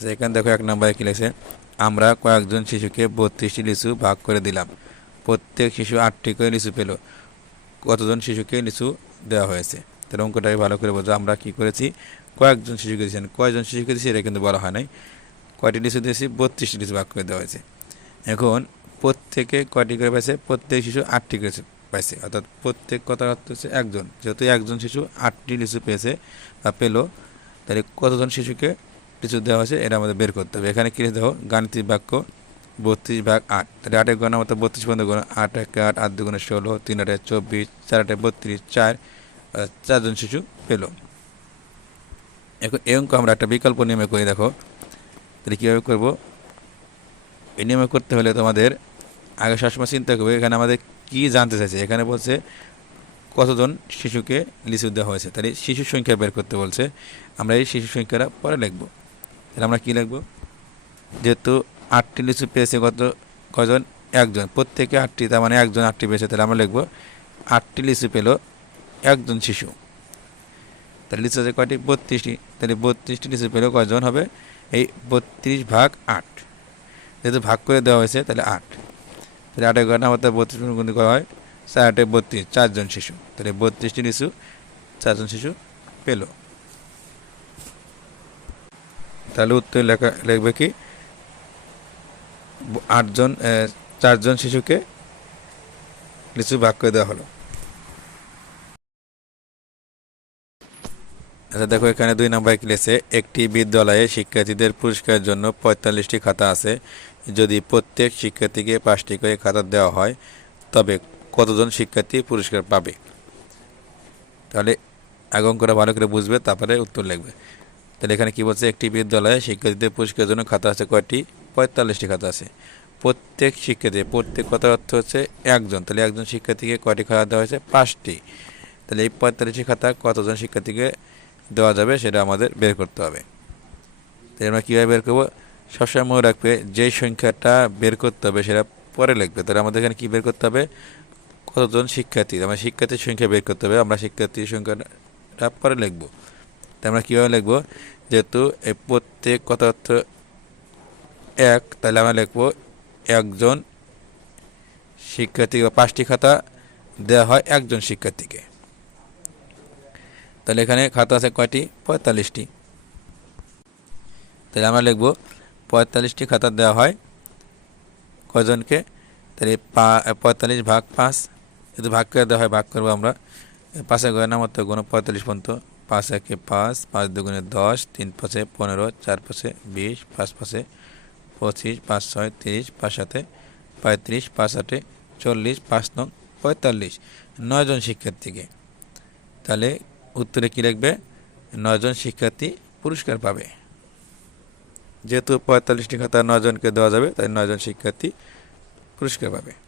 যে এখানে দেখো এক নম্বরে কি লিখেছে? আমরা কয়েকজন শিশুকে বত্রিশটি লিচু ভাগ করে দিলাম। প্রত্যেক শিশু আটটি করে লিচু পেল। কতজন শিশুকে লিচু দেওয়া হয়েছে? তাহলে অঙ্কটাকে ভালো করে বোঝো, আমরা কি করেছি? কয়েকজন শিশুকে দিয়েছেন কয়জন শিশুকে দিয়েছি? এটা কিন্তু বলা হয় নাই। কয়টি লিচু দিয়েছি? বত্রিশটি লিচু ভাগ করে দেওয়া হয়েছে। এখন প্রত্যেকে কয়টি করে পাইছে? প্রত্যেক শিশু আটটি করে পাইছে। অর্থাৎ প্রত্যেক কথার অর্থ হচ্ছে একজন। যেহেতু একজন শিশু আটটি লিচু পেয়েছে বা পেল, তাহলে কতজন শিশুকে লিচু দেওয়া হয়েছে, এটা আমাদের বের করতে হবে। এখানে কী দেখো গাণিতিক বাক্য বত্রিশ ভাগ আট। তাহলে আটের গণনা মতো বত্রিশ পর্যন্ত গুণ আট, এক, আট আট দুগুণে ষোলো, তিন, আটে চব্বিশ, চার, আটে বত্রিশ, চার চারজন শিশু পেল। এখন এই অঙ্ক আমরা একটা বিকল্প নিয়মে করে, দেখো। তাহলে কীভাবে করব? এই নিয়মে করতে হলে তোমাদের আগে সবসময় চিন্তা করবে, এখানে আমাদের কি জানতে চাইছে? এখানে বলছে কতজন শিশুকে লিচু দেওয়া হয়েছে? তাহলে শিশুর সংখ্যা বের করতে বলছে। আমরা এই শিশু সংখ্যাটা পরে লিখব। তাহলে আমরা কি লিখব? যেহেতু আটটি লিচু পেয়েছে কত কজন একজন। প্রত্যেকে আটটি, তার মানে একজন আটটি পেয়েছে। তাহলে আমরা লিখব, আটটি লিচু পেল একজন শিশু। তাহলে লিচু আছে কয়টি? বত্রিশটি। তাহলে বত্রিশটি লিচু পেল কয়জন হবে? এই বত্রিশ ভাগ আট। যেহেতু ভাগ করে দেওয়া হয়েছে, তাহলে আট। তাহলে আটের ঘটনা আমাদের বত্রিশ গুণ করা হয়, চার আটে বত্রিশ, চারজন শিশু। তাহলে বত্রিশটি লিচু, চারজন শিশু পেল। তাহলে উত্তর লেখা লিখবে কি? আটজন চারজন শিশুকে লিচু ভাগ করে দেওয়া হলো। আচ্ছা দেখো, এখানে দুই নম্বর লিখেছে? একটি বিদ্যালয়ে শিক্ষার্থীদের পুরস্কারের জন্য পঁয়তাল্লিশটি খাতা আছে। যদি প্রত্যেক শিক্ষার্থীকে পাঁচটি করে খাতা দেওয়া হয়, তবে কতজন শিক্ষার্থী পুরস্কার পাবে? তাহলে আগে করে ভালো করে বুঝবে, তারপরে উত্তর লিখবে। তাহলে এখানে কি বলছে? একটি বিদ্যালয়ে শিক্ষার্থীদের পুরস্কারের জন্য খাতা আছে কয়টি? পঁয়তাল্লিশটি খাতা আছে। প্রত্যেক শিক্ষার্থী, প্রত্যেক কথার অর্থ হচ্ছে একজন। তাহলে একজন শিক্ষার্থীকে কয়টি খাতা দেওয়া হয়েছে? পাঁচটি। তাহলে এই পঁয়তাল্লিশটি খাতা কতজন শিক্ষার্থীকে দেওয়া যাবে সেটা আমাদের বের করতে হবে। তাই আমরা কীভাবে বের করব? সবসময় মনে রাখবে যে সংখ্যাটা বের করতে হবে সেটা পরে লিখবে। তাহলে আমাদের এখানে কী বের করতে হবে? কতজন শিক্ষার্থী? আমরা শিক্ষার্থীর সংখ্যা বের করতে হবে। আমরা শিক্ষার্থীর সংখ্যাটা পরে লিখব। তাই আমরা কীভাবে লিখব? যেহেতু এই প্রত্যেক কথা এক, তাহলে আমরা লিখব একজন শিক্ষার্থী বা পাঁচটি খাতা দেওয়া হয় একজন শিক্ষার্থীকে। তাহলে এখানে খাতা আছে কয়টি? পঁয়তাল্লিশটি। তাহলে আমরা লিখব পঁয়তাল্লিশটি খাতা দেওয়া হয় কয়জনকে? তাহলে পঁয়তাল্লিশ ভাগ পাঁচ, যদি ভাগ করে দেওয়া হয়, ভাগ করব আমরা। পাঁচে গয়না মতো গুণ পঁয়তাল্লিশ পর্যন্ত। পাঁচ একে পাঁচ পাঁচ দুগুণে দশ, তিন পাঁচে পনেরো, চার পাঁচে বিশ, পাঁচ পাঁচে পঁচিশ, পাঁচ ছয় তিরিশ, পাঁচ সাথে পঁয়ত্রিশ, পাঁচ আটে চল্লিশ, পাঁচ নং পঁয়তাল্লিশ। নয়জন শিক্ষার্থীকে। তাহলে উত্তরে কী লিখবে? নয়জন শিক্ষার্থী পুরস্কার পাবে। যেহেতু পঁয়তাল্লিশটি খাতা নয়জনকে দেওয়া যাবে, তাই নয়জন শিক্ষার্থী পুরস্কার পাবে।